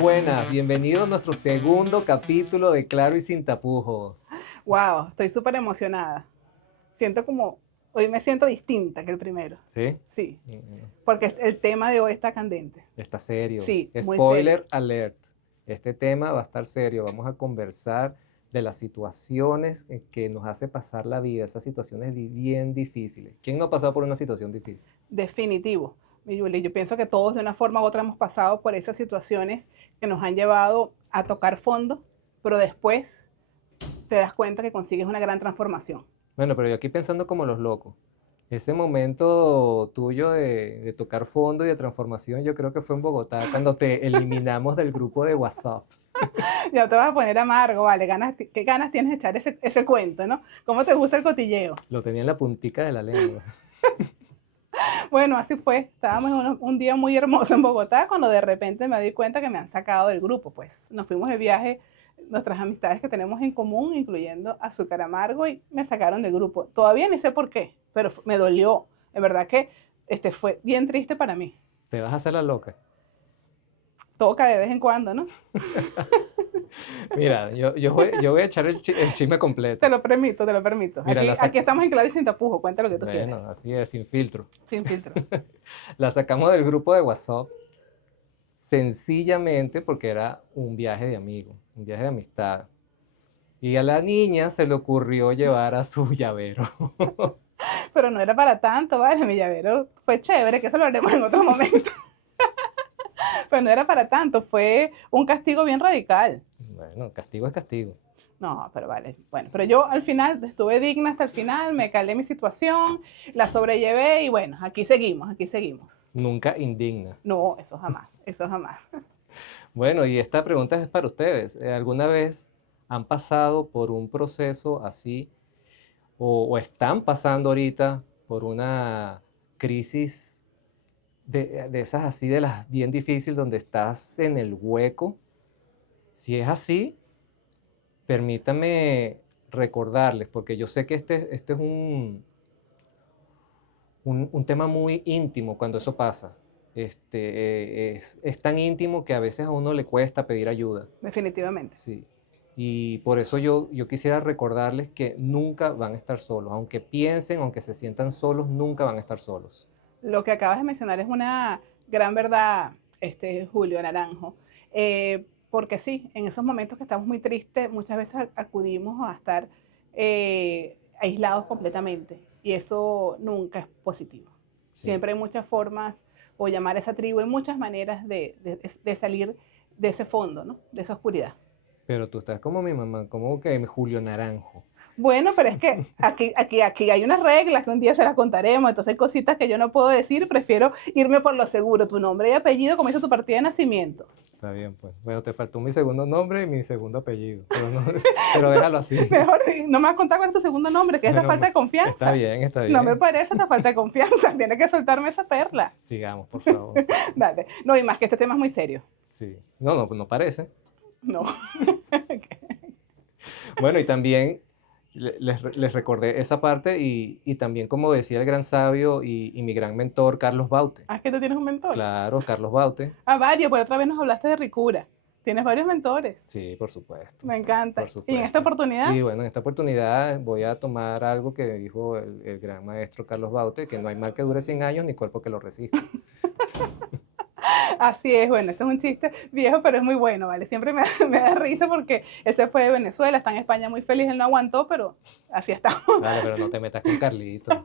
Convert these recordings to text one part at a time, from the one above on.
buenas. Bienvenido a nuestro segundo capítulo de Claro y Sin Tapujos. Wow, estoy súper emocionada. Hoy me siento distinta que el primero. ¿Sí? Sí, porque el tema de hoy está candente. Está serio. Sí, muy serio. Spoiler alert. Este tema va a estar serio. Vamos a conversar de las situaciones que nos hace pasar la vida, esas situaciones bien difíciles. ¿Quién no ha pasado por una situación difícil? Definitivo. Mi Yuli, yo pienso que todos de una forma u otra hemos pasado por esas situaciones que nos han llevado a tocar fondo, pero después te das cuenta que consigues una gran transformación. Bueno, pero yo aquí pensando como los locos. Ese momento tuyo de tocar fondo y de transformación, yo creo que fue en Bogotá, cuando te eliminamos del grupo de WhatsApp. Ya te vas a poner amargo, vale. ¿Qué ganas tienes de echar ese cuento, no? ¿Cómo te gusta el cotilleo? Lo tenía en la puntica de la lengua. Bueno, así fue. Estábamos un día muy hermoso en Bogotá cuando de repente me di cuenta que me han sacado del grupo. Pues nos fuimos de viaje, nuestras amistades que tenemos en común, incluyendo Azúcar Amargo, y me sacaron del grupo. Todavía ni sé por qué, pero me dolió. En verdad que fue bien triste para mí. Te vas a hacer la loca. Toca de vez en cuando, ¿no? Mira, yo voy a echar el chisme completo. Te lo permito, te lo permito. Mira, Aquí estamos en Claro y Sin Tapujo. Cuenta lo que tú bueno, quieras. así es, sin filtro. Sin filtro. La sacamos del grupo de WhatsApp sencillamente porque era un viaje de amigos, un viaje de amistad. Y a la niña se le ocurrió llevar a su llavero. Pero no era para tanto, ¿vale? Mi llavero fue chévere, que eso lo haremos en otro momento. Pero no era para tanto, fue un castigo bien radical. Bueno, castigo es castigo. No, pero vale. Bueno, pero yo al final estuve digna hasta el final, me calé mi situación, la sobrellevé y bueno, aquí seguimos, aquí seguimos. Nunca indigna. No, eso jamás, eso jamás. Bueno, y esta pregunta es para ustedes. ¿Alguna vez han pasado por un proceso así o están pasando ahorita por una crisis de esas así, de las bien difíciles, donde estás en el hueco? Si es así, permítame recordarles, porque yo sé que este es un tema muy íntimo cuando eso pasa. Es tan íntimo que a veces a uno le cuesta pedir ayuda. Definitivamente. Sí. Y por eso yo quisiera recordarles que nunca van a estar solos. Aunque piensen, aunque se sientan solos, nunca van a estar solos. Lo que acabas de mencionar es una gran verdad, Julio Naranjo. Porque sí, en esos momentos que estamos muy tristes, muchas veces acudimos a estar aislados completamente. Y eso nunca es positivo. Sí. Siempre hay muchas formas, o llamar a esa tribu, hay muchas maneras de salir de ese fondo, ¿no? De esa oscuridad. Pero tú estás como mi mamá, como que Julio Naranjo. Bueno, pero es que aquí hay unas reglas que un día se las contaremos, entonces hay cositas que yo no puedo decir, prefiero irme por lo seguro, tu nombre y apellido, como dice tu partida de nacimiento. Está bien, pues. Bueno, te faltó mi segundo nombre y mi segundo apellido. Pero, no, pero déjalo así. Mejor, no me has contado cuál es tu segundo nombre, que es la falta de confianza. Está bien, está bien. No me parece esta falta de confianza, tienes que soltarme esa perla. Sigamos, por favor. Dale, no, y más que este tema es muy serio. Sí. No parece. No. Bueno, y también les recordé esa parte y también, como decía el gran sabio y mi gran mentor, Carlos Baute. Ah, es que tú tienes un mentor. Claro, Carlos Baute. Ah, varios, por otra vez nos hablaste de ricura. Tienes varios mentores. Sí, por supuesto. Me encanta. Por supuesto. Y en esta oportunidad. Y bueno, en esta oportunidad voy a tomar algo que dijo el gran maestro Carlos Baute, que no hay mal que dure 100 años ni cuerpo que lo resista. Así es, bueno, este es un chiste viejo, pero es muy bueno, ¿vale? Siempre me da risa porque ese fue de Venezuela, está en España muy feliz, él no aguantó, pero así estamos. Vale, pero no te metas con Carlitos.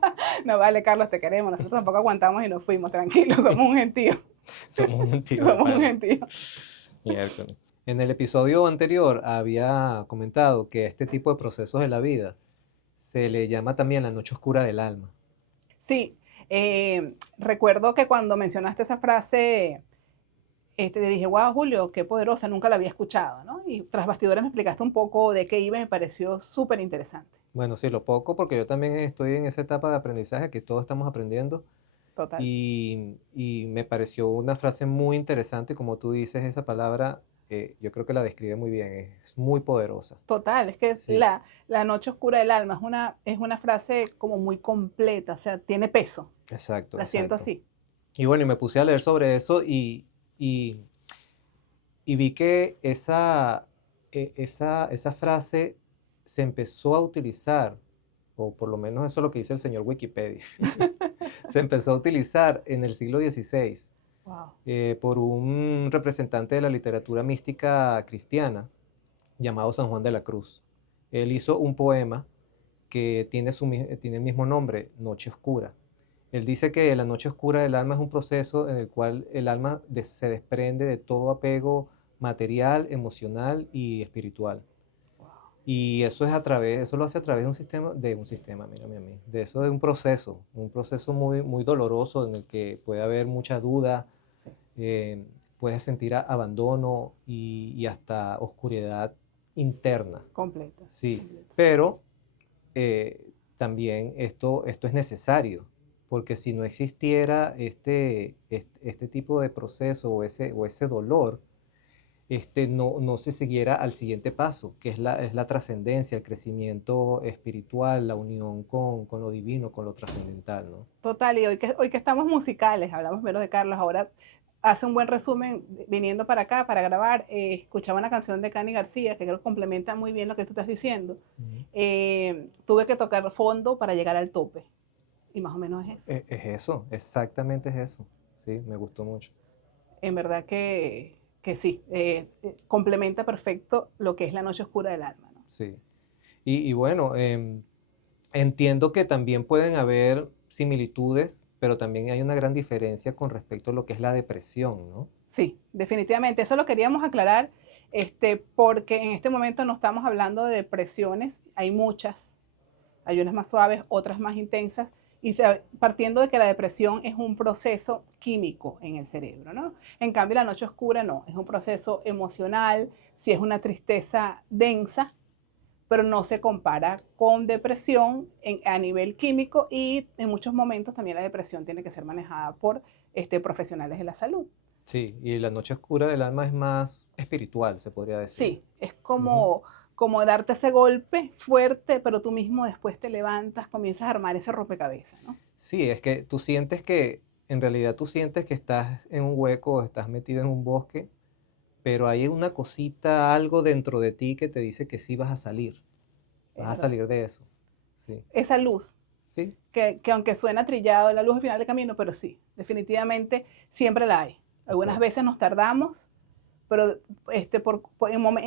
No, vale, Carlos, te queremos, nosotros tampoco aguantamos y nos fuimos, tranquilos, somos un gentío. Somos un gentío. Somos un gentío. Miércoles. En el episodio anterior había comentado que este tipo de procesos de la vida se le llama también la noche oscura del alma. Sí, recuerdo que cuando mencionaste esa frase, te dije, wow, Julio, qué poderosa, nunca la había escuchado, ¿no? Y tras bastidores me explicaste un poco de qué iba y me pareció súper interesante. Bueno, sí, lo poco, porque yo también estoy en esa etapa de aprendizaje que todos estamos aprendiendo. Total. Y me pareció una frase muy interesante, como tú dices, esa palabra, yo creo que la describe muy bien, es muy poderosa. Total, es que Sí. la noche oscura del alma es una frase como muy completa, o sea, tiene peso. Exacto. La siento así. Y bueno, y me puse a leer sobre eso y y vi que esa frase se empezó a utilizar, o por lo menos eso es lo que dice el señor Wikipedia, se empezó a utilizar en el siglo XVI Wow. por un representante de la literatura mística cristiana llamado San Juan de la Cruz. Él hizo un poema que tiene el mismo nombre, Noche Oscura. Él dice que la noche oscura del alma es un proceso en el cual el alma se desprende de todo apego material, emocional y espiritual. Y eso es eso lo hace a través mírame a mí, de eso de un proceso muy, muy doloroso en el que puede haber mucha duda, eh, puedes sentir abandono y hasta oscuridad interna, Completa. sí, Completa. pero eh, también esto es necesario, porque si no existiera este tipo de proceso o ese dolor, no se siguiera al siguiente paso, que es la trascendencia, el crecimiento espiritual, la unión con lo divino, con lo trascendental, ¿no? Total, y hoy que estamos musicales, hablamos menos de Carlos, ahora hace un buen resumen viniendo para acá para grabar. Escuchaba una canción de Cani García que creo que complementa muy bien lo que tú estás diciendo. Ujú. Tuve que tocar fondo para llegar al tope, y más o menos es eso. Es eso, exactamente es eso. Sí, me gustó mucho. En verdad que sí, complementa perfecto lo que es la noche oscura del alma, ¿no? Sí. Y bueno, entiendo que también pueden haber similitudes, pero también hay una gran diferencia con respecto a lo que es la depresión, ¿no? Sí, definitivamente. Eso lo queríamos aclarar, porque en este momento no estamos hablando de depresiones, hay muchas, hay unas más suaves, otras más intensas, y partiendo de que la depresión es un proceso químico en el cerebro, ¿no? En cambio, la noche oscura no, es un proceso emocional, si es una tristeza densa, pero no se compara con depresión a nivel químico, y en muchos momentos también la depresión tiene que ser manejada por profesionales de la salud. Sí, y la noche oscura del alma es más espiritual, se podría decir. Sí, es Ujú. como darte ese golpe fuerte, pero tú mismo después te levantas, comienzas a armar ese rompecabezas, ¿no? Sí, es que en realidad tú sientes que estás en un hueco, estás metido en un bosque, pero hay una cosita, algo dentro de ti que te dice que sí Es vas a verdad. salir de eso. Sí, Esa luz, sí, que aunque suena trillado, la luz al final del camino, pero sí, definitivamente siempre la hay. Algunas exacto. veces nos tardamos, pero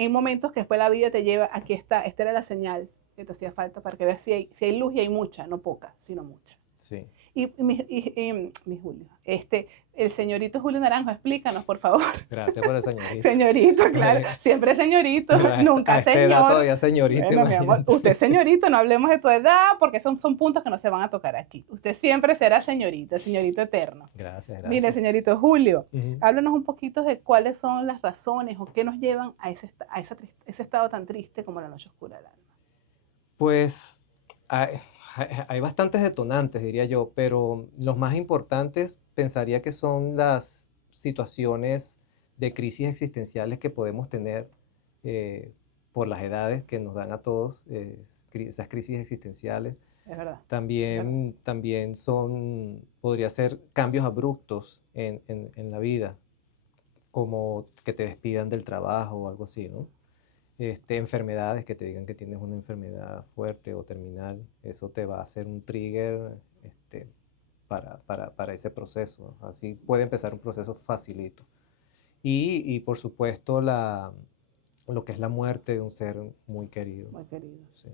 en momentos que después la vida te lleva, aquí está, esta era la señal que te hacía falta para que veas si hay luz, y hay mucha, no poca, sino mucha. Sí. Mi Julio, el señorito Julio Naranjo, explícanos, por favor. Gracias por el señorito. Señorito, claro, siempre señorito, Bueno, a nunca esta edad señor. todavía señorita, Bueno, mi amor, imagínate. usted señorito, no hablemos de tu edad, porque son puntos que no se van a tocar aquí. Usted siempre será señorita, señorito eterno. Gracias, Mire, gracias. señorito Julio, Ujú. háblanos un poquito de cuáles son las razones o qué nos llevan a ese estado tan triste como la noche oscura del alma. Pues hay, hay bastantes detonantes, diría yo, pero los más importantes pensaría que son las situaciones de crisis existenciales que podemos tener eh, por las edades que nos dan a todos, esas crisis existenciales. Es verdad, es verdad. También podría ser cambios abruptos en la vida, como que te despidan del trabajo o algo así, ¿no? Enfermedades, que te digan que tienes una enfermedad fuerte o terminal, eso te va a hacer un trigger para ese proceso. Así puede empezar un proceso facilito. Y por supuesto, lo que es la muerte de un ser muy querido. Muy querido. Sí,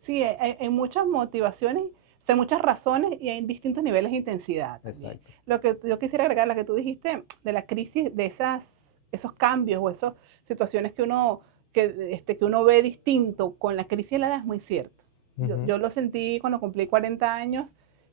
Sí, hay muchas motivaciones, o sea, muchas razones, y hay distintos niveles de intensidad también. exacto. Lo que yo quisiera agregar, lo que tú dijiste de la crisis, de esos cambios o esas situaciones que uno ve distinto con la crisis de la edad, es muy cierto. Ujú. Yo lo sentí cuando cumplí 40 años,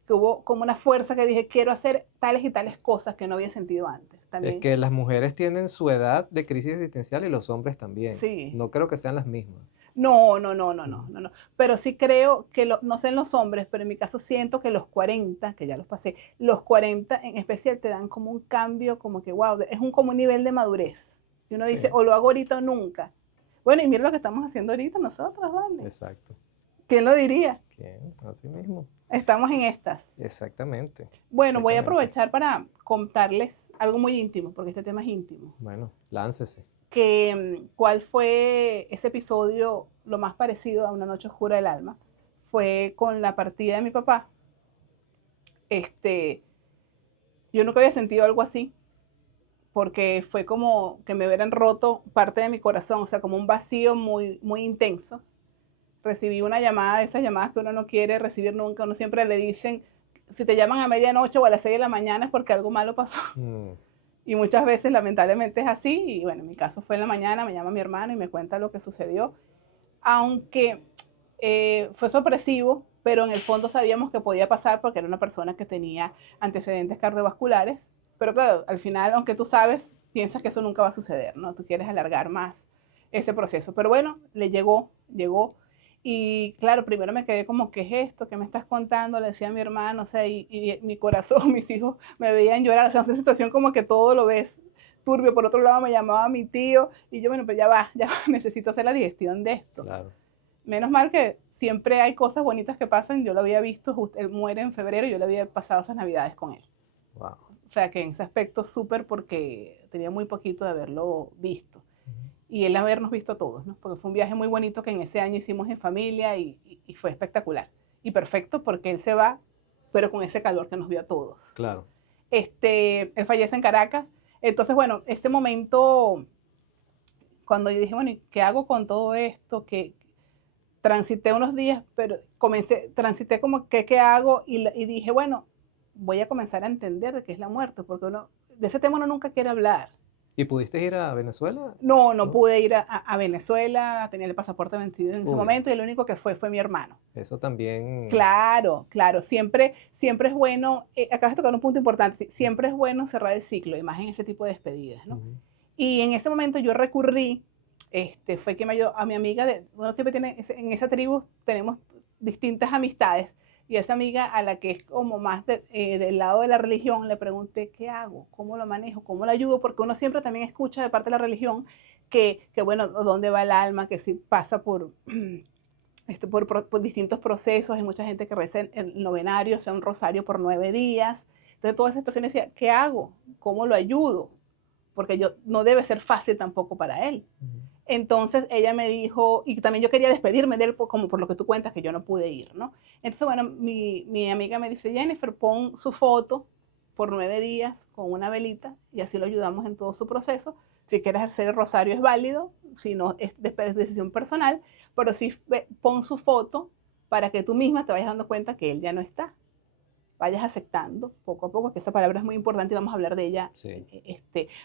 que hubo como una fuerza que dije, quiero hacer tales y tales cosas que no había sentido antes. Es También, que las mujeres tienen su edad de crisis existencial y los hombres también. sí. No creo que sean las mismas. No, no, no, no, no, Ujú. no, no. Pero sí creo que, no sé en los hombres, pero en mi caso siento que los 40, que ya los pasé, los 40 en especial te dan como un cambio, como que, wow, es como un nivel de madurez. Y uno dice, Sí, o lo hago ahorita o nunca. Bueno, y mira lo que estamos haciendo ahorita nosotros, ¿vale? exacto. ¿Quién lo diría? ¿Quién? Así mismo. Estamos en estas. Exactamente. Bueno, voy a Exactamente. aprovechar para contarles algo muy íntimo, porque este tema es íntimo. Bueno, láncese. que cuál fue ese episodio lo más parecido a una noche oscura del alma. Fue con la partida de mi papá. Este, yo nunca había sentido algo así, porque fue como que me hubieran roto parte de mi corazón, o sea, como un vacío muy, muy intenso. Recibí una llamada de esas llamadas que uno no quiere recibir nunca, uno siempre le dicen, si te llaman a medianoche o a las 6 de la mañana es porque algo malo pasó. Mm, Y muchas veces lamentablemente es así, y bueno, en mi caso fue en la mañana, me llama mi hermano y me cuenta lo que sucedió, aunque fue sorpresivo, pero en el fondo sabíamos que podía pasar porque era una persona que tenía antecedentes cardiovasculares, pero claro, al final, aunque tú sabes, piensas que eso nunca va a suceder, ¿no? Tú quieres alargar más ese proceso, pero bueno, le llegó, y claro, primero me quedé como, ¿qué es esto? ¿Qué me estás contando? Le decía a mi hermano, o sea, y mi corazón, mis hijos me veían llorar, o sea, una situación como que todo lo ves turbio. Por otro lado me llamaba mi tío y yo, bueno, pues ya va, necesito hacer la digestión de esto. claro, Menos mal que siempre hay cosas bonitas que pasan. Yo lo había visto, él muere en febrero y yo le había pasado esas navidades con él. wow. O sea que en ese aspecto súper, porque tenía muy poquito de haberlo visto. Ujú. Y él habernos visto a todos, ¿no? Porque fue un viaje muy bonito que en ese año hicimos en familia y fue espectacular. Y perfecto porque él se va, pero con ese calor que nos vio a todos. Claro. Él fallece en Caracas. Entonces, bueno, ese momento, cuando yo dije, bueno, ¿y qué hago con todo esto? Que transité unos días, pero transité como que qué hago y dije, bueno, voy a comenzar a entender de qué es la muerte, porque de ese tema uno nunca quiere hablar. ¿Y pudiste ir a Venezuela? No ¿No? pude ir a Venezuela, tenía el pasaporte vencido en ese Uy, momento y el único que fue mi hermano. eso también. Claro, claro, siempre es bueno, acabas de tocar un punto importante, siempre es bueno cerrar el ciclo, y más en ese tipo de despedidas, ¿no? Ujú. Y en ese momento yo recurrí, fue que me ayudó a mi amiga, uno siempre tiene, en esa tribu tenemos distintas amistades, y esa amiga a la que es como más del lado de la religión, le pregunté, ¿qué hago? ¿Cómo lo manejo? ¿Cómo lo ayudo? Porque uno siempre también escucha de parte de la religión que bueno, ¿dónde va el alma? Que si pasa por distintos procesos, hay mucha gente que reza el novenario, o sea, un rosario por 9 días. Entonces, todas esas situaciones decía, ¿qué hago? ¿Cómo lo ayudo? Porque no debe ser fácil tampoco para él. Ujú. Entonces ella me dijo, y también yo quería despedirme de él, como por lo que tú cuentas, que yo no pude ir, ¿no? Entonces, bueno, mi amiga me dice, Jennifer, pon su foto por 9 días con una velita y así lo ayudamos en todo su proceso. Si quieres hacer el rosario es válido, si no es decisión personal, pero sí pon su foto para que tú misma te vayas dando cuenta que él ya no está, vayas aceptando poco a poco, que esa palabra es muy importante y vamos a hablar de ella Sí.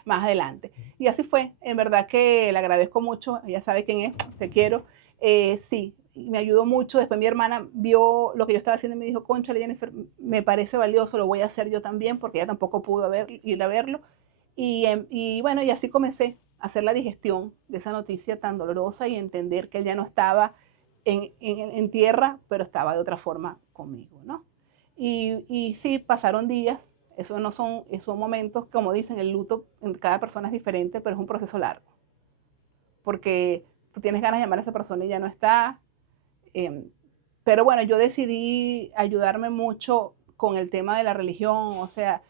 más adelante. Y así fue, en verdad que le agradezco mucho, ella sabe quién es, te quiero, sí, me ayudó mucho. Después mi hermana vio lo que yo estaba haciendo y me dijo, conchale Jennifer, me parece valioso, lo voy a hacer yo también, porque ella tampoco pudo ir a verlo. Y bueno, y así comencé a hacer la digestión de esa noticia tan dolorosa y entender que él ya no estaba en tierra, pero estaba de otra forma conmigo, ¿no? Y sí, pasaron días, eso no son momentos, como dicen, el luto en cada persona es diferente, pero es un proceso largo, porque tú tienes ganas de llamar a esa persona y ya no está. eh, pero bueno, yo decidí ayudarme mucho con el tema de la religión, o sea,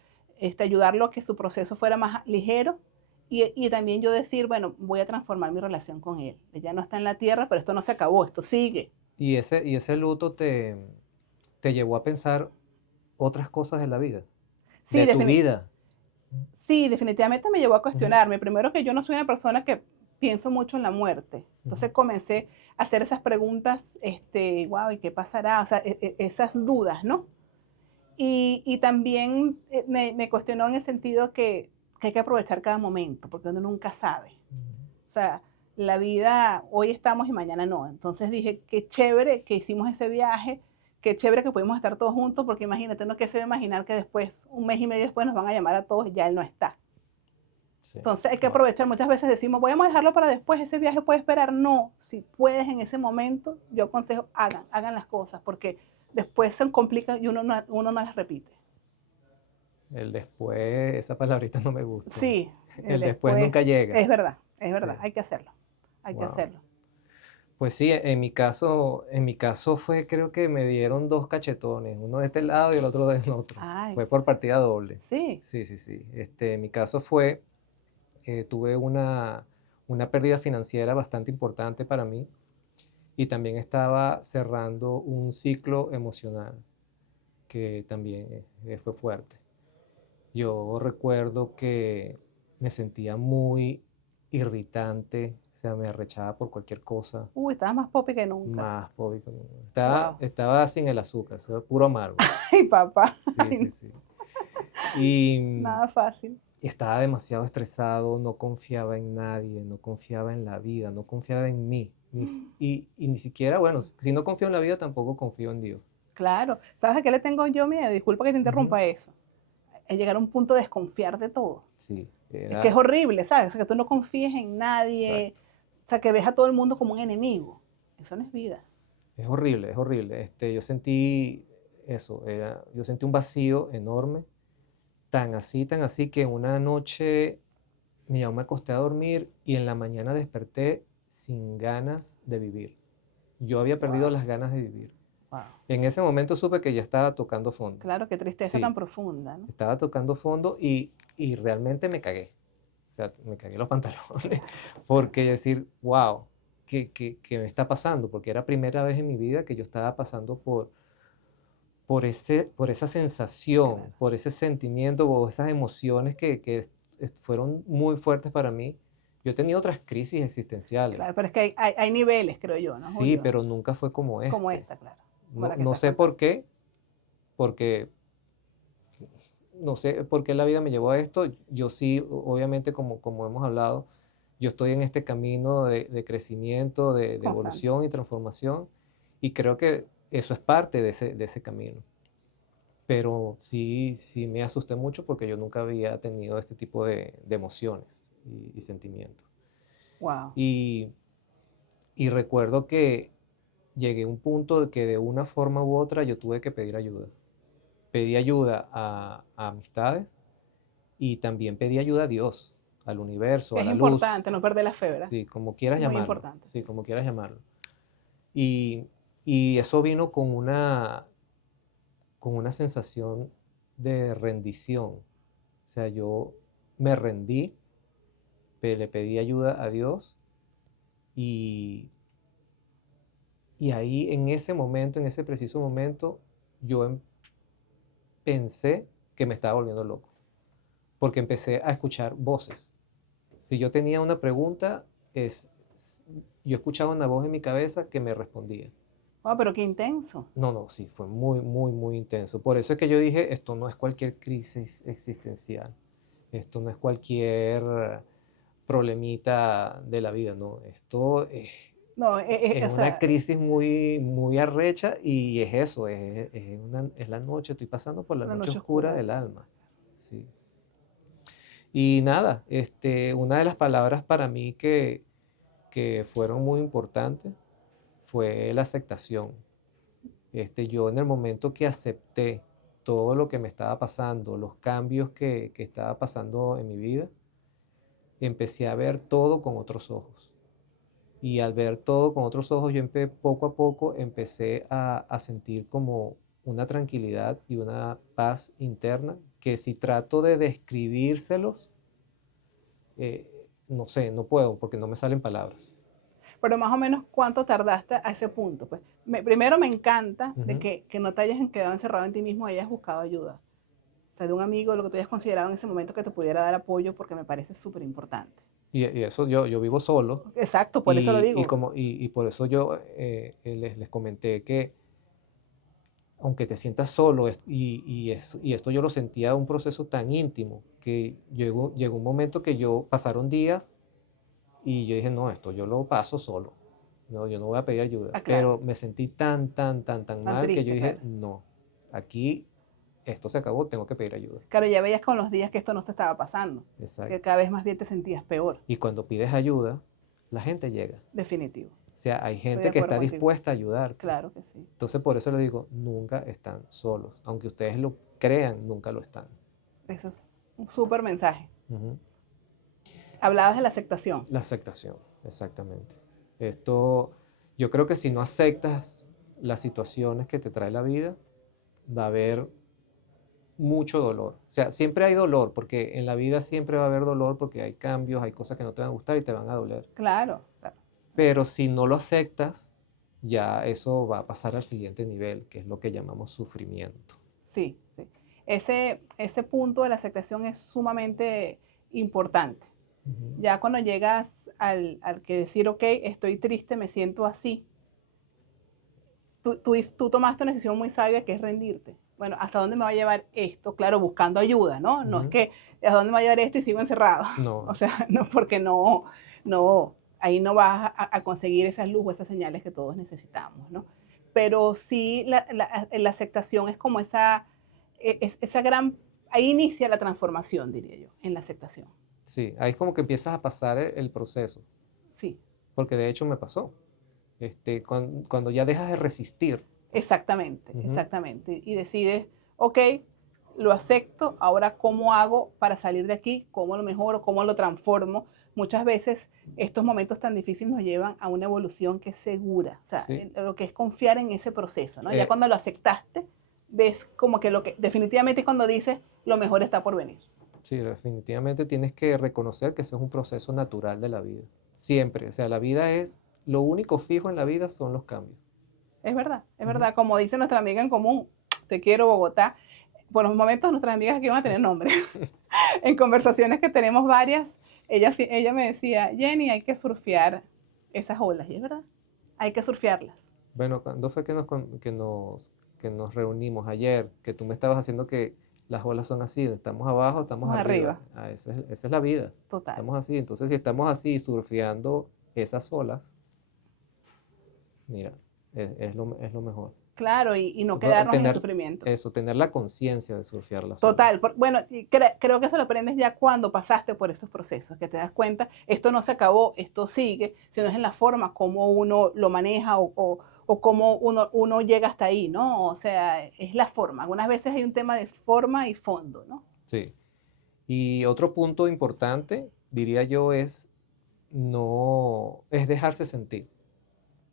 ayudarlo a que su proceso fuera más ligero y también yo decir, bueno, voy a transformar mi relación con él. Ella no está en la tierra, pero esto no se acabó, esto sigue. Y ese luto te llevó a pensar otras cosas de la vida, Sí, de tu vida. Sí, definitivamente me llevó a Ujú, cuestionarme. Primero que yo no soy una persona que pienso mucho en la muerte. ujú. Entonces comencé a hacer esas preguntas, wow, ¿y qué pasará? O sea, esas dudas, ¿no? Y también me cuestionó en el sentido que hay que aprovechar cada momento, porque uno nunca sabe. O sea, la vida, hoy estamos y mañana no. Entonces dije, qué chévere que hicimos ese viaje, qué chévere que pudimos estar todos juntos, porque imagínate, no que se va a imaginar que después, un mes y medio después, nos van a llamar a todos y ya él no está. Sí, Entonces hay que wow. aprovechar, muchas veces decimos, voy a dejarlo para después, ese viaje puede esperar. No, si puedes en ese momento, yo aconsejo, hagan las cosas, porque después se complican y uno no las repite. El después, esa palabrita no me gusta. Sí, El después después, nunca llega. es Sí, verdad, hay que wow. hacerlo. Pues sí, en mi caso fue, creo que me dieron dos cachetones, uno de este lado y el otro del otro. Ay, Fue por partida doble. sí, Sí, sí, sí. En mi caso fue, tuve una pérdida financiera bastante importante para mí y también estaba cerrando un ciclo emocional que también fue fuerte. Yo recuerdo que me sentía muy irritante, o sea, me arrechaba por cualquier cosa, Uy, estabas más popi que nunca. más fóbico. Wow. Estaba sin el azúcar, estaba puro amargo. Ay, papá. Sí, Ay, sí, no, sí. Y nada fácil. estaba demasiado estresado, no confiaba en nadie, no confiaba en la vida, no confiaba en mí. Y ni siquiera, bueno, si no confío en la vida, tampoco confío en Dios. Claro. ¿Sabes a qué le tengo yo miedo? Disculpa que te Ujú. interrumpa eso. Es llegar a un punto de desconfiar de todo. Sí, Es que es era horrible, ¿sabes? O sea, que tú no confíes en nadie. exacto. O sea, que ves a todo el mundo como un enemigo. Eso no es vida. Es horrible, es horrible. Yo sentí eso, yo sentí un vacío enorme, tan así que una noche yo me acosté a dormir y en la mañana desperté sin ganas de vivir. Yo había perdido Wow, las ganas de vivir. wow. En ese momento supe que ya estaba tocando fondo. Claro, qué tristeza tan Sí, profunda, ¿no? estaba tocando fondo y realmente me cagué. O sea, me cagué los pantalones porque decir, wow, ¿qué me está pasando? Porque era primera vez en mi vida que yo estaba pasando por esa sensación, Claro, por ese sentimiento o esas emociones que fueron muy fuertes para mí. Yo he tenido otras crisis existenciales, claro. Pero es que hay niveles, creo yo, ¿no, sí, Julio? pero nunca fue como Como este. esta, claro. Como No, la que no estás sé por contando. qué, porque no sé por qué la vida me llevó a esto. Yo sí, obviamente, como hemos hablado, yo estoy en este camino de crecimiento, de Constante. evolución y transformación, y creo que eso es parte de ese camino. Pero sí, sí me asusté mucho porque yo nunca había tenido este tipo de emociones y sentimientos. Wow. Y, y recuerdo que llegué a un punto de que de una forma u otra yo tuve que pedir ayuda. Pedí ayuda a amistades y también pedí ayuda a Dios, al universo, Que a es la luz, importante no perder la fe, ¿verdad? sí, como quieras Muy llamarlo, importante. sí, como quieras llamarlo. Y, y eso vino con una sensación de rendición. O sea, yo me rendí, le pedí ayuda a Dios y, y ahí en ese momento, en ese preciso momento, yo pensé que me estaba volviendo loco, porque empecé a escuchar voces. Si yo tenía una pregunta, es, yo escuchaba una voz en mi cabeza que me respondía. Wow, pero qué intenso. No, no, sí, fue muy, muy, muy intenso. Por eso es que yo dije, esto no es cualquier crisis existencial, esto no es cualquier problemita de la vida, no, esto No, es o una sea, crisis muy, muy arrecha y es eso, es la noche, estoy pasando por la la noche noche oscura oscura del del alma. alma. Sí. Y nada, una de las palabras para mí que fueron muy importantes fue la aceptación. Yo en el momento que acepté todo lo que me estaba pasando, los cambios que estaba pasando en mi vida, empecé a ver todo con otros ojos. Y al ver todo con otros ojos, poco a poco empecé a sentir como una tranquilidad y una paz interna que si trato de describírselos, eh, no sé, no puedo porque no me salen palabras. Pero más o menos, ¿cuánto tardaste a ese punto? Pues primero me encanta de Ujú. que no te hayas quedado encerrado en ti mismo y hayas buscado ayuda. O sea, de un amigo, lo que tú hayas considerado en ese momento que te pudiera dar apoyo, porque me parece súper importante. Y eso yo vivo solo Exacto, por eso lo digo. y por eso yo les comenté que aunque te sientas solo, y esto yo lo sentía un proceso tan íntimo que llegó un momento que pasaron días y yo dije, no, esto yo lo paso solo, no, yo no voy a pedir ayuda, Ah, claro, pero me sentí tan tan mal que yo triste, dije, claro. no, aquí esto se acabó, tengo que pedir ayuda. Claro, ya veías con los días que esto no te estaba pasando, que Exacto. cada vez más bien te sentías peor, Y cuando pides ayuda, la gente llega. definitivo. O sea, hay Estoy de gente que acuerdo está contigo. dispuesta a ayudarte. Claro que sí. Entonces, por eso les digo, nunca están solos. Aunque ustedes lo crean, nunca lo están. Eso es un súper mensaje. Ujú. Hablabas de la aceptación. La aceptación, exactamente. Esto, yo creo que si no aceptas las situaciones que te trae la vida, va a haber mucho dolor. O sea, siempre hay dolor, porque en la vida siempre va a haber dolor, porque hay cambios, hay cosas que no te van a gustar y te van a doler. Claro, claro. Pero si no lo aceptas, ya eso va a pasar al siguiente nivel, que es lo que llamamos sufrimiento. Sí, sí. Ese punto de la aceptación es sumamente importante. Ujú. Ya cuando llegas al que decir, ok, estoy triste, me siento así, tú tomaste una decisión muy sabia que es rendirte. Bueno, ¿hasta dónde me va a llevar esto? Claro, buscando ayuda, ¿no? No es Ujú. que, ¿hasta dónde me va a llevar esto y sigo encerrado? O No, sea, no, porque no, ahí no vas a conseguir esa luz o esas señales que todos necesitamos, ¿no? Pero sí, la aceptación es como esa gran, ahí inicia la transformación, diría yo, en la aceptación. sí, ahí es como que empiezas a pasar el proceso, Sí, porque de hecho me pasó. Cuando ya dejas de resistir. exactamente, Ujú. exactamente. Y decides, ok, lo acepto, ahora cómo hago para salir de aquí, cómo lo mejoro, cómo lo transformo. Muchas veces estos momentos tan difíciles nos llevan a una evolución que es segura, o sea, Sí, lo que es confiar en ese proceso, ¿no? Ya eh, cuando lo aceptaste, ves como que lo que definitivamente es cuando dices, lo mejor está por venir. sí, definitivamente tienes que reconocer que eso es un proceso natural de la vida. Siempre, o sea, la vida es, lo único fijo en la vida son los cambios. Es Ujú. verdad, como dice nuestra amiga en común, te quiero Bogotá. Por los momentos nuestras amigas aquí van a tener nombre. En conversaciones que tenemos varias, ella me decía, Jenny, hay que surfear esas olas. Y es verdad, hay que surfearlas. Bueno, ¿cuándo fue que nos reunimos ayer? Que tú me estabas haciendo que las olas son así, estamos abajo, estamos Vamos arriba. arriba, Ah, esa es la vida. total. Estamos así. Entonces, si estamos así surfeando esas olas, mira, es lo mejor. Claro, y no No, quedarnos en el tener sufrimiento. eso, tener la conciencia de surfear las olas. Total. Bueno, y creo que eso lo aprendes ya cuando pasaste por esos procesos, que te das cuenta, esto no se acabó, esto sigue, sino es en la forma como uno lo maneja o cómo uno llega hasta ahí, ¿no? O sea, es la forma. Algunas veces hay un tema de forma y fondo, ¿no? Sí. Y otro punto importante, diría yo, es dejarse sentir.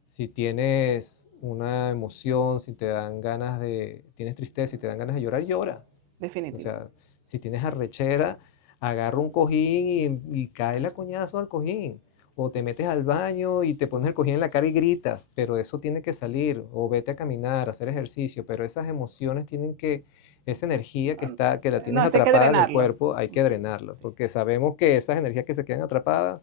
Si tienes una emoción, si tienes tristeza, si te dan ganas de llorar, llora. O Definitivo. sea, si tienes arrechera, agarra un cojín y cae la coñazo al cojín. O te metes al baño y te pones el cojín en la cara y gritas, pero eso tiene que salir. O vete a caminar, a hacer ejercicio, pero esas emociones esa energía que la No, tienes así hay que atrapada en el drenarlo. cuerpo, hay que drenarla, porque sabemos que esas energías que se quedan atrapadas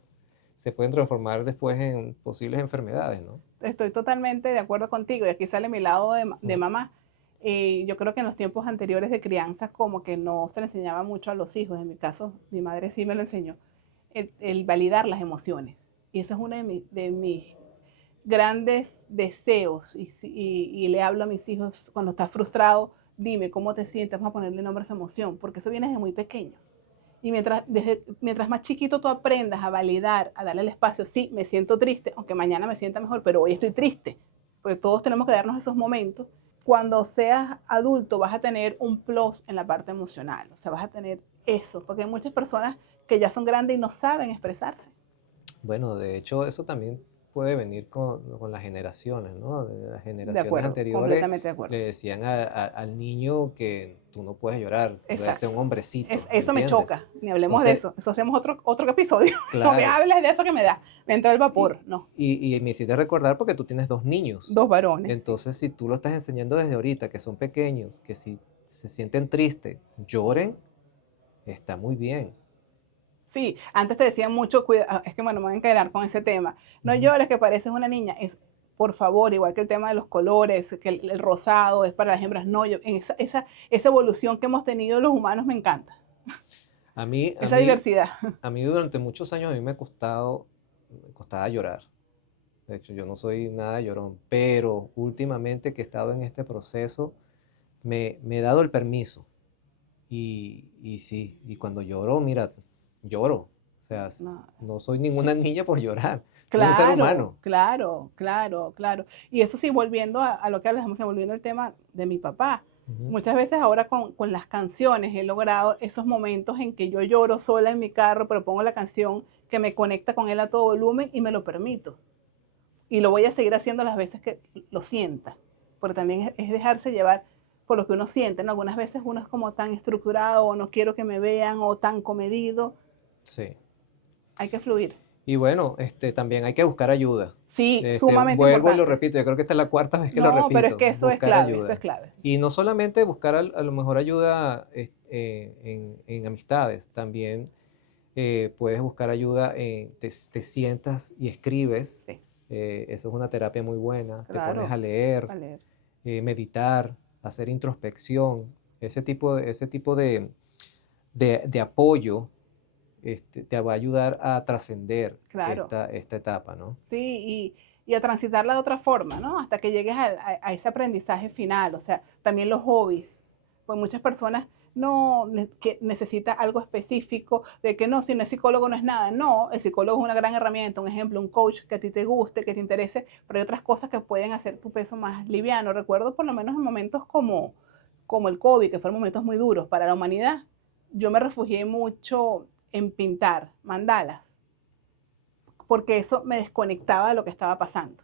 se pueden transformar después en posibles enfermedades, ¿no? Estoy totalmente de acuerdo contigo y aquí sale mi lado de Mm. mamá. Yo creo que en los tiempos anteriores de crianza como que no se le enseñaba mucho a los hijos, en mi caso mi madre sí me lo enseñó, el validar las emociones. Y eso es uno de mis grandes deseos y le hablo a mis hijos cuando estás frustrado, dime cómo te sientes, vamos a ponerle nombre a esa emoción, porque eso viene desde muy pequeño. Y mientras más chiquito tú aprendas a validar, a darle el espacio, sí, me siento triste, aunque mañana me sienta mejor, pero hoy estoy triste, porque todos tenemos que darnos esos momentos. Cuando seas adulto vas a tener un plus en la parte emocional, o sea, vas a tener eso, porque hay muchas personas que ya son grandes y no saben expresarse. Bueno, de hecho, eso también puede venir con las generaciones, ¿no? De las De generaciones acuerdo, anteriores completamente de acuerdo. le decían al niño que tú no puedes llorar, tú debes ser Exacto. un hombrecito, ¿me Eso me entiendes? choca, ni hablemos de Entonces, eso. Eso hacemos otro episodio. No me claro, hables de eso que me entra el y, vapor. No, y me hiciste recordar porque tú tienes dos niños. dos varones, sí. Entonces, si tú lo estás enseñando desde ahorita, que son pequeños, que si se sienten tristes, lloren, está muy bien. Sí, antes te decían mucho, es que bueno, me voy a encadenar con ese tema. No Ujú. llores que pareces una niña. Por favor, igual que el tema de los colores, que el rosado es para las hembras. No, en esa evolución que hemos tenido los humanos me encanta. A mí, a Esa mí, diversidad. a mí durante muchos años a mí me costaba llorar. De hecho, yo no soy nada llorón, pero últimamente que he estado en este proceso, me he dado el permiso. Y sí, y cuando lloro, mira, lloro. O sea, No. no soy ninguna niña por llorar. Soy un ser Claro, humano. claro, claro, claro. Y eso sí, volviendo a lo que hablamos, volviendo al tema de mi papá. Ujú. Muchas veces ahora con las canciones he logrado esos momentos en que yo lloro sola en mi carro, pero pongo la canción que me conecta con él a todo volumen y me lo permito. Y lo voy a seguir haciendo las veces que lo sienta. Porque también es dejarse llevar por lo que uno siente, ¿no? Algunas veces uno es como tan estructurado o no quiero que me vean o tan comedido. Sí. Hay que fluir. Y bueno, también hay que buscar ayuda. Sí, sumamente Vuelvo y lo importante. repito, yo creo que esta es la cuarta vez que lo No, pero es repito, que buscar eso es ayuda. clave. Y no solamente buscar a lo mejor ayuda en amistades, también puedes buscar ayuda, te sientas y escribes, Sí, eso es una terapia muy buena, te pones claro, a leer, a leer. meditar, hacer introspección, ese tipo de apoyo te va a ayudar a trascender Claro, esta etapa, ¿no? sí, y a transitarla de otra forma, ¿no? Hasta que llegues a ese aprendizaje final, o sea, también los hobbies, pues muchas personas no que necesita algo específico, de que no, si no es psicólogo no es nada, no, el psicólogo es una gran herramienta, un ejemplo, un coach que a ti te guste, que te interese, pero hay otras cosas que pueden hacer tu peso más liviano. Recuerdo por lo menos en momentos como el COVID, que fueron momentos muy duros para la humanidad, yo me refugié mucho en pintar mandalas porque eso me desconectaba de lo que estaba pasando.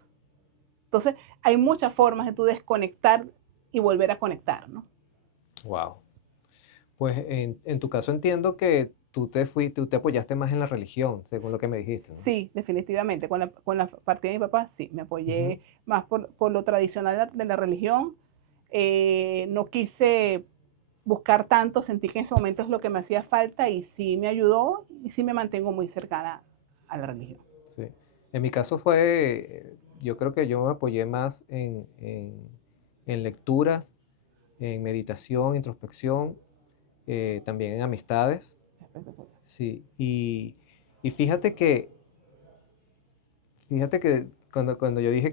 Entonces, hay muchas formas de tú desconectar y volver a conectar, ¿no? Wow. Pues en tu caso entiendo que tú te apoyaste más en la religión, según lo que me dijiste, ¿no? Sí, definitivamente. Con la partida de mi papá, sí, me Ujú. apoyé más por lo tradicional de la religión. No quise buscar tanto, sentí que en ese momento es lo que me hacía falta y sí me ayudó y sí me mantengo muy cercana a la religión. Sí. En mi caso fue, yo creo que yo me apoyé más en lecturas, en meditación, introspección, también en amistades. Espectacular. Sí. Y fíjate que cuando yo dije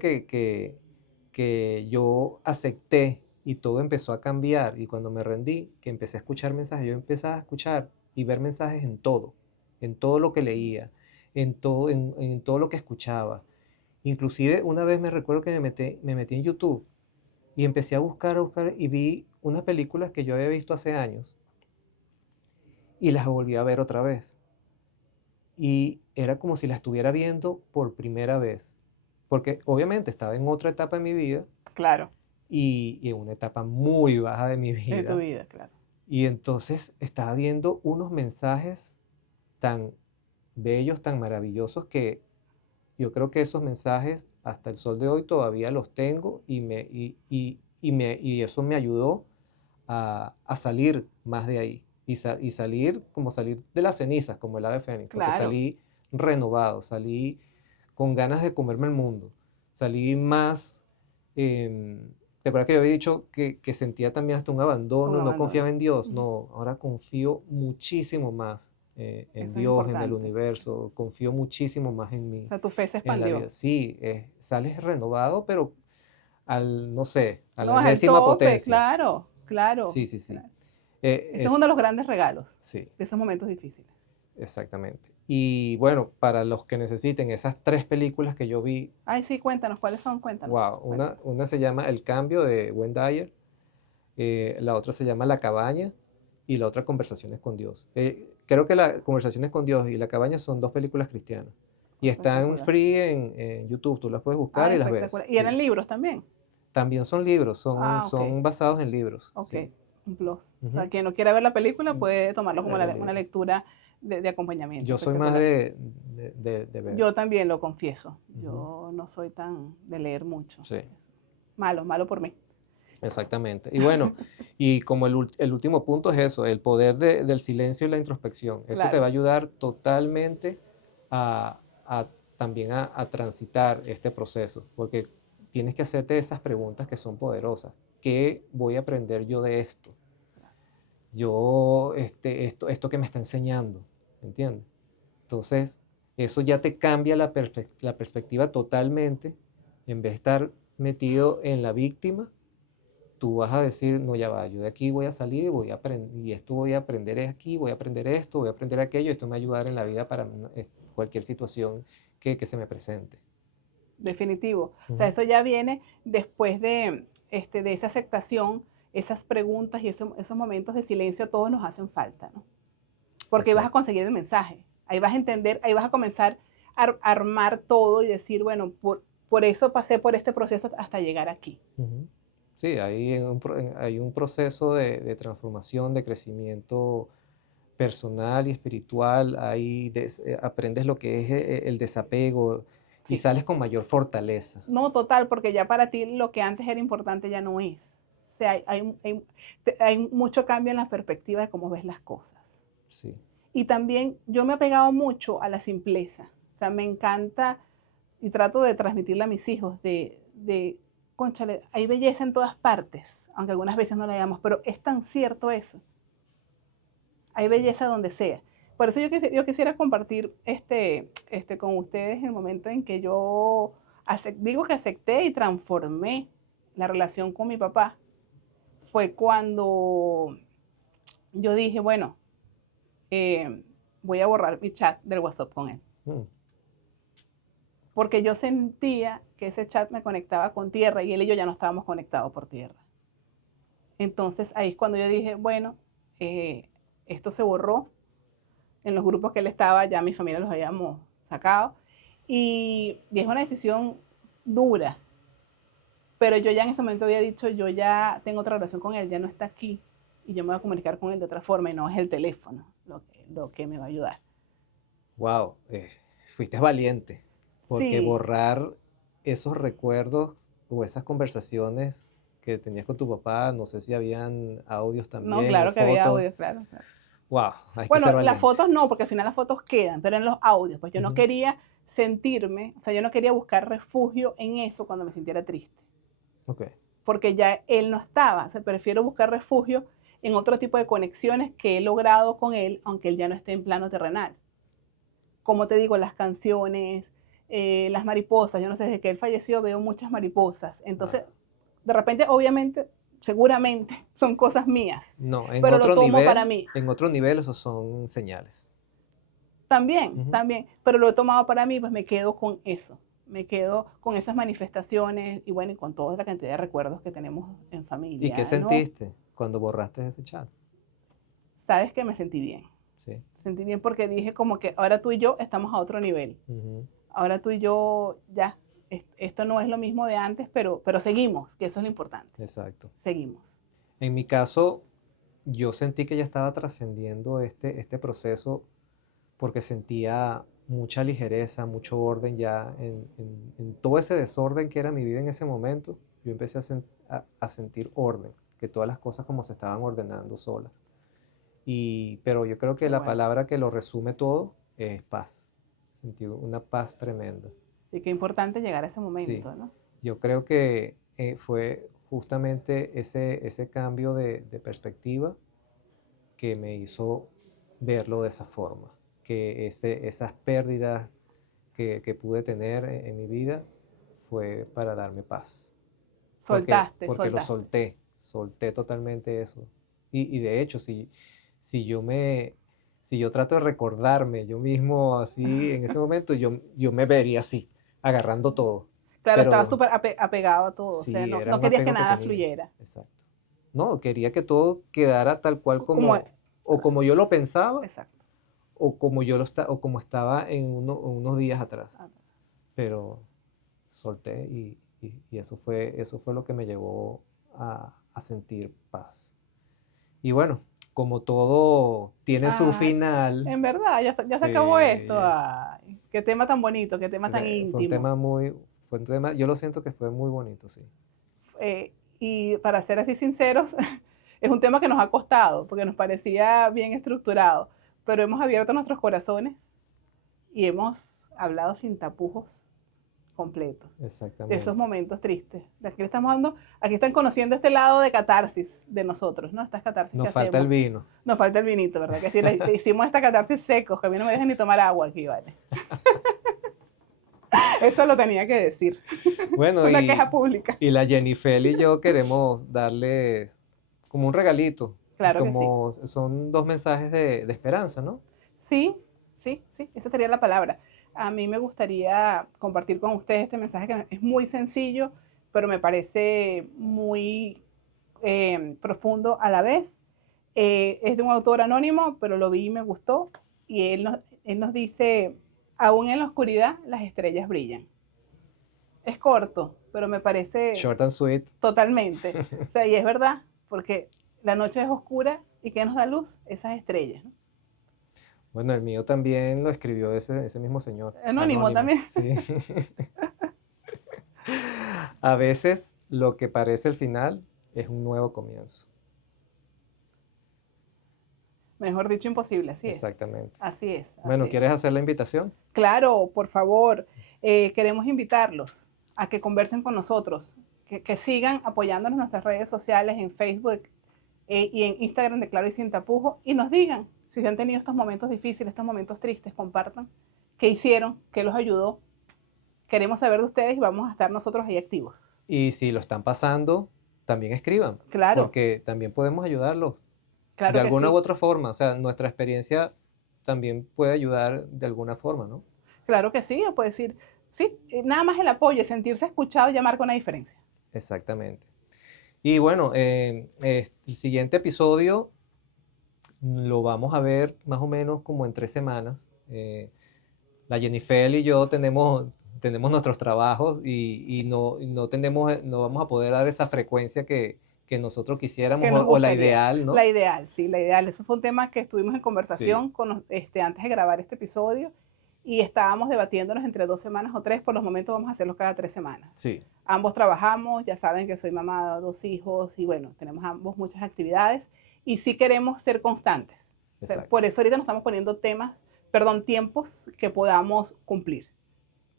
que yo acepté y todo empezó a cambiar y cuando me rendí, que empecé a escuchar mensajes, yo empecé a escuchar y ver mensajes en todo lo que leía, en todo lo que escuchaba. Inclusive una vez me recuerdo que me metí en YouTube y empecé a buscar y vi unas películas que yo había visto hace años y las volví a ver otra vez. Y era como si la estuviera viendo por primera vez, porque obviamente estaba en otra etapa de mi vida Claro, y en una etapa muy baja de mi de tu vida, vida, claro. y entonces estaba viendo unos mensajes tan bellos, tan maravillosos, que yo creo que esos mensajes hasta el sol de hoy todavía los tengo y eso me ayudó a salir más de ahí y salir como salir de las cenizas, como el ave fénix, porque Claro, salí renovado, salí con ganas de comerme el mundo, salí más. em, ¿Te acuerdas que yo había dicho que sentía también hasta un como abandono, no abandono. confiaba en Dios? Ujú. No, ahora confío muchísimo más en Eso es Dios, en el importante. universo, confío muchísimo más en O mí, sea, tu fe se en la expandió. vida. Sí, sales renovado, pero no sé, a la No, es el enésima tope, potencia. claro, claro. Sí, sí, sí. Claro. Eh, Ese es uno de es, los grandes regalos sí, de esos momentos difíciles. exactamente. Y bueno, para los que necesiten esas tres películas que yo vi, Ay, sí, cuéntanos, ¿cuáles son? Cuéntanos, wow, cuéntanos. una se llama El Cambio de Wayne Dyer, la otra se llama La Cabaña y la otra Conversaciones con Dios. Creo que la Conversaciones con Dios y La Cabaña son dos películas cristianas y están Espectacular. free en YouTube, tú las puedes buscar Ay, y las ves, espectacular. ¿Y sí. eran libros también? También son libros, son, Ah, ok, son basados en libros, ok. sí. Un plus. O sea, Ujú. quien no quiera ver la película Mm, puede tomarlo como leer el una libro. lectura de acompañamiento. Yo soy más Espectacular. de ver. Yo también lo confieso. Ujú. Yo no soy tan de leer mucho. Sí, Malo, malo por mí. exactamente. Y bueno, y como el último punto es eso, el poder del silencio y la introspección. Eso te va Claro, a ayudar totalmente a también a transitar este proceso, porque tienes que hacerte esas preguntas que son poderosas. ¿Qué voy a aprender yo de esto? Esto que me está enseñando, ¿entiendes? Entonces, eso ya te cambia la perspectiva totalmente. En vez de estar metido en la víctima, tú vas a decir, no, ya va, yo de aquí voy a salir y voy a aprender, y esto voy a aprender aquí, voy a aprender esto, voy a aprender aquello, esto me va a ayudar en la vida para cualquier situación que se me presente. definitivo. O sea, Ujú. eso ya viene después de esa aceptación, esas preguntas y esos momentos de silencio, todos nos hacen falta, ¿no? Porque ahí vas a Exacto. conseguir el mensaje, ahí vas a entender, ahí vas a comenzar a armar todo y decir, bueno, por eso pasé por este proceso hasta llegar aquí. Ujú. Sí, hay un proceso de transformación, de crecimiento personal y espiritual. Ahí aprendes lo que es el desapego y Sí. sales con mayor fortaleza. No, total, porque ya para ti lo que antes era importante ya no es. O sea, hay mucho cambio en la perspectiva de cómo ves las cosas. Sí, Y también yo me he pegado mucho a la simpleza. O sea, me encanta y trato de transmitirle a mis hijos cónchale, hay belleza en todas partes, aunque algunas veces no la veamos, pero es tan cierto eso. Hay sí. belleza donde sea. Por eso yo quisiera compartir con ustedes el momento en que yo digo que acepté y transformé la relación con mi papá. Fue cuando yo dije, bueno, voy a borrar mi chat del WhatsApp con él. Mm, Porque yo sentía que ese chat me conectaba con tierra y él y yo ya no estábamos conectados por tierra. Entonces ahí es cuando yo dije, bueno, esto se borró. En los grupos que él estaba, ya mi familia los habíamos sacado. Y es una decisión dura, pero yo ya en ese momento había dicho, yo ya tengo otra relación con él, ya no está aquí y yo me voy a comunicar con él de otra forma y no es el teléfono lo que me va a ayudar. wow, fuiste valiente, porque Sí, borrar esos recuerdos o esas conversaciones que tenías con tu papá, no sé si habían audios no, también o claro que había fotos. audio, claro, claro. Wow, hay que Bueno, ser las valiente. fotos no, porque al final las fotos quedan, pero en los audios, pues yo no Ujú, quería sentirme, o sea, yo no quería buscar refugio en eso cuando me sintiera triste, ok, porque ya él no estaba, o sea, prefiero buscar refugio en otro tipo de conexiones que he logrado con él, aunque él ya no esté en plano terrenal. Como te digo, las canciones, las mariposas, yo no sé, desde que él falleció veo muchas mariposas, wow. entonces, de repente, obviamente, seguramente son cosas mías, No, pero lo tomo para mí. en otro nivel esos son señales. También, Ujú. también, pero lo he tomado para mí, pues me quedo con eso, me quedo con esas manifestaciones y bueno, y con toda la cantidad de recuerdos que tenemos en ¿Y qué familia, ¿no? sentiste cuando borraste ese chat? Sabes que Sí. me sentí bien porque dije como que ahora tú y yo estamos a otro nivel, Ujú, ahora tú y yo ya, esto no es lo mismo de antes, pero seguimos, que eso es lo importante, exacto. seguimos. En mi caso, yo sentí que ya estaba trascendiendo este proceso porque sentía mucha ligereza, mucho orden ya en todo ese desorden que era mi vida en ese momento. Yo empecé a sentir orden, que todas las cosas como se estaban ordenando solas. Pero yo creo que Qué la bueno. palabra que lo resume todo es paz. Sentí una paz tremenda. Y qué importante llegar a ese Sí, momento, ¿no? yo creo que fue justamente ese cambio de perspectiva que me hizo verlo de esa forma, que esas pérdidas que pude tener en mi vida fue para darme paz, Soltaste, porque lo soltaste. solté, solté totalmente eso. Y de hecho, si yo me, si yo trato de recordarme yo mismo así en ese momento, yo me vería así, agarrando todo, Claro, estaba pero súper apegado a todo, o sea, sí, no, era no un querías que apego que nada tenía, fluyera. exacto. No, quería que todo quedara tal cual Como, o como yo lo pensaba exacto. o como o como estaba en unos días atrás. Pero solté y eso fue lo que me llevó a sentir paz. Y bueno, como todo tiene su Ay, final, en verdad, ya se acabó esto. se, Ay, qué tema tan bonito, qué tema tan fue un íntimo. tema fue un tema, yo lo siento que fue muy bonito, sí. Y para ser así sinceros, es un tema que nos ha costado, porque nos parecía bien estructurado, pero hemos abierto nuestros corazones y hemos hablado sin tapujos completos de esos Exactamente. momentos tristes. Aquí le estamos dando, aquí están conociendo este lado de catarsis de nosotros, ¿no? Estas catarsis que Nos falta el hacemos. vino. Nos falta el vinito, ¿verdad? Que si le hicimos esta catarsis secos, que a mí no me dejan ni tomar agua aquí, ¿vale? Eso lo tenía que decir. Bueno, Una queja pública. y la Jennifer y yo queremos darles como un regalito, Claro que sí. como son dos mensajes de esperanza, ¿no? Sí, sí, sí, esa sería la palabra. A mí me gustaría compartir con ustedes este mensaje que es muy sencillo, pero me parece muy profundo a la vez. Es de un autor anónimo, pero lo vi y me gustó. Y él nos dice, aún en la oscuridad las estrellas brillan. Es corto, pero me parece Short and sweet. totalmente. O sea, y es verdad, porque la noche es oscura y ¿qué nos da luz? Esas estrellas, ¿no? Bueno, el mío también lo escribió ese mismo señor, Anónimo anónimo, también. sí. A veces lo que parece el final es un nuevo comienzo. Mejor dicho, imposible, así es. Exactamente. Así es, así Bueno, es. ¿quieres hacer la invitación? Claro, por favor, queremos invitarlos a que conversen con nosotros, que sigan apoyándonos en nuestras redes sociales, en Facebook y en Instagram de Claro y Sin Tapujos, y nos digan si se han tenido estos momentos difíciles, estos momentos tristes, compartan qué hicieron, qué los ayudó. Queremos saber de ustedes y vamos a estar nosotros ahí activos. Y si lo están pasando, también escriban, Claro, porque también podemos ayudarlos de claro que alguna u sí. otra forma. O sea, nuestra experiencia también puede ayudar de alguna forma, ¿no? Claro que sí, o puede decir, sí, nada más el apoyo, sentirse escuchado ya marca una diferencia. Exactamente. Y bueno, el siguiente episodio lo vamos a ver más o menos como en 3 semanas. La Jennifer y yo tenemos nuestros trabajos y no vamos a poder dar esa frecuencia que nosotros quisiéramos Que o, nos o la gustaría. ideal, ¿no? La ideal, sí, la ideal. Eso fue un tema que estuvimos en Sí, conversación antes de grabar este episodio y estábamos debatiéndonos entre 2 semanas o 3. Por los momentos vamos a hacerlos cada 3 semanas. sí, Ambos trabajamos, ya saben que soy mamá de 2 hijos y bueno, tenemos ambos muchas actividades y sí queremos ser constantes. Por exacto. eso ahorita nos estamos poniendo tiempos que podamos cumplir.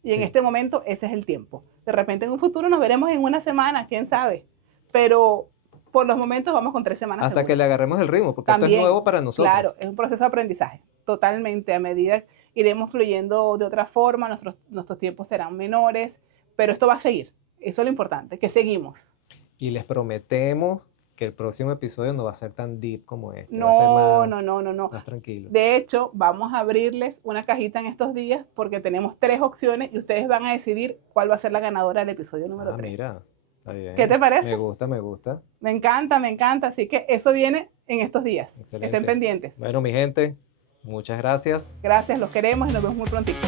Y en Sí. este momento ese es el tiempo. De repente en un futuro nos veremos en una semana, quién sabe. Pero por los momentos vamos con 3 semanas Hasta que seguros. le agarremos el ritmo, porque esto es También, nuevo para claro, nosotros. es un proceso de aprendizaje. Totalmente. A medida iremos fluyendo de otra forma, nuestros tiempos serán menores, pero esto va a seguir. Eso es lo importante, que seguimos. Y les prometemos que el próximo episodio no va a ser tan deep como este, va a ser No, no, más, no, no, no. más tranquilo. De hecho, vamos a abrirles una cajita en estos días porque tenemos 3 opciones y ustedes van a decidir cuál va a ser la ganadora del episodio número Ah, 3. mira, está ¿Qué te bien. Me parece? gusta, me gusta. Me encanta, me encanta. Así que eso viene en estos días. Estén Excelente. pendientes. Bueno, mi gente, muchas gracias. Gracias, los queremos y nos vemos muy prontito.